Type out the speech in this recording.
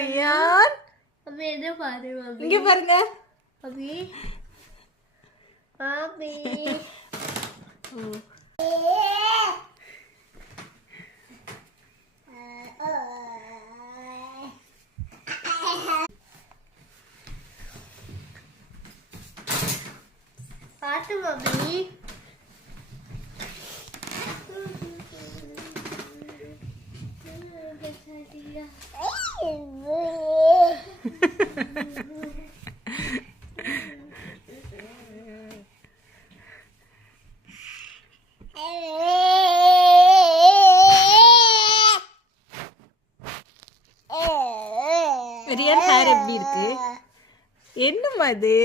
Ryan இங்க பாருங்க பார்த்து மம்மி ரியான் ஹேர் எப்படி இருக்கு? என்னம்மா அது?